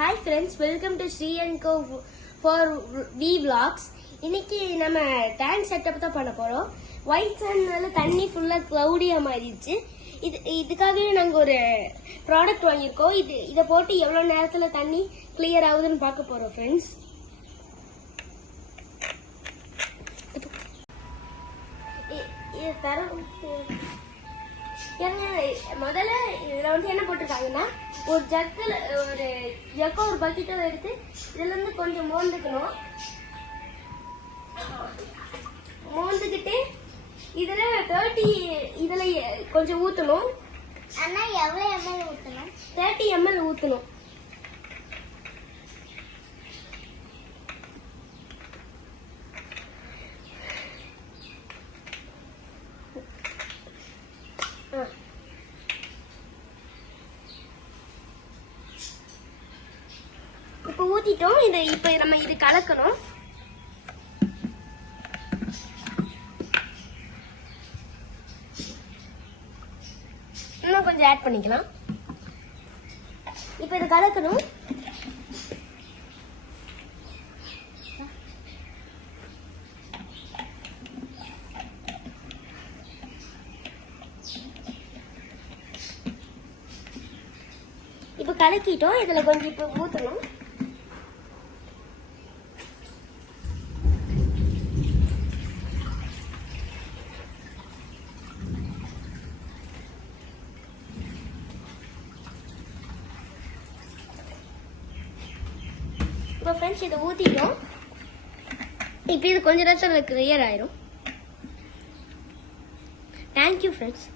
Hi friends, welcome to Sri and Co for V Vlogs. இன்னைக்கு நம்ம tank setup தான் பண்ண போறோம். ஒயிட் சாண்ட்னால தண்ணி ஃபுல்லா க்ளவுடியா மாறிடுச்சு. இதுக்காகவே நாங்க ஒரு ப்ராடக்ட் வாங்கியிருக்கோம். இதை போட்டு எவ்வளவு நேரத்துல தண்ணி கிளியர் ஆகுதுன்னு பார்க்க போறோம் ஃப்ரெண்ட்ஸ். முதல்ல இதுல வந்து என்ன போட்டிருக்காங்கன்னா, ஒரு ஜக்கில் ஒரு பக்கெட்டோ எடுத்து இதுல இருந்து கொஞ்சம் மோந்துக்கணும். மோந்துக்கிட்டு இதுல 30 இதுல கொஞ்சம் ஊத்தணும். ஆனா எவ்வளவு ml ஊத்தணும்? 30 ml ஊத்தணும். இப்ப ஊத்திட்டோம். இப்ப நம்ம இது கலக்கணும். இன்னும் கொஞ்சம் ஆட் பண்ணிக்கலாம். இப்ப இது கலக்கணும். இப்ப கலக்கிட்டோம். இதுல கொஞ்சம் இப்ப ஊத்தணும். இப்போ ஃப்ரெண்ட்ஸ் இதை ஊற்றிட்டோம். இப்போ இது கொஞ்ச நேரத்தில் கிளியர் ஆயிரும். Thank you friends.